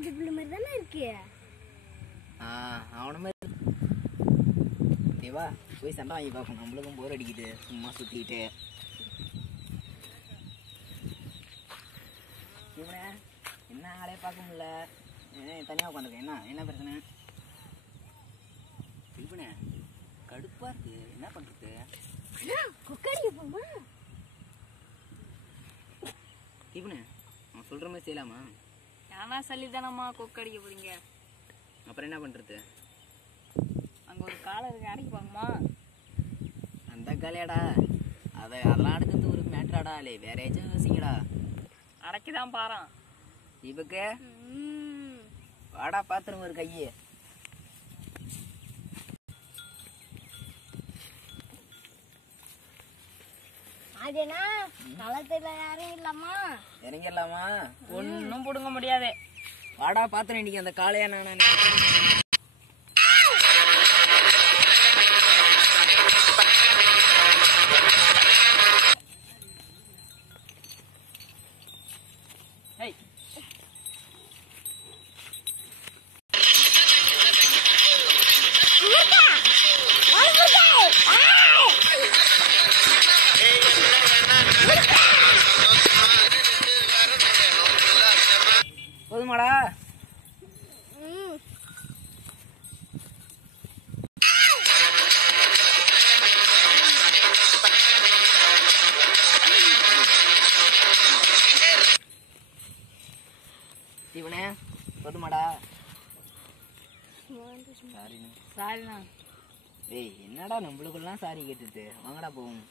College பிள்ளை மாதிரி தானே இருக்கு. அவன மாதிரி தேவா போய் சண்டை வாங்கி பார்ப்போம். நம்மளுக்கும் போர் அடிக்குது சும்மா சுத்திட்டு. இவனே என்ன ஆளே பார்க்க முடியல, தனியாக உட்காந்துருக்கேன். என்ன பிரச்சனை? இவனே கடுப்பா இருக்கு, என்ன பண்றது? கொக்கடிக்க போமா? இவனே அவன் சொல்ற மாதிரி செய்யலாமா? ஏன்னா சொல்லித்தானம்மா கொக்கடிக்க போறீங்க. அப்புறம் என்ன பண்றது? அங்க ஒரு காலை இருக்கு, அடைக்கி பாங்கம்மா. அந்த காலையாடா, அதெல்லாம் அடுத்தது ஒரு மேட்ராடா. இல்லை வேற ஏதாச்சும் யோசிக்கடா. அடைக்கிதான் பாறான் இவக்கு வாடா பாத்துருங்க ஒரு கையே. அதேனா களத்துல யாரும் இல்லாமா? இறங்கிடலாமா? ஒன்னும் புடுங்க முடியாது. வாடா பாத்துறேன் இன்னைக்கு அந்த காளையா. நான் போதுமாடா? இவனே போதுமாடா? சாரிண்ணா. ஏய் என்னடா நம்மளுக்குலாம் சாரி கேட்டுட்டு வாங்கடா போவோம்.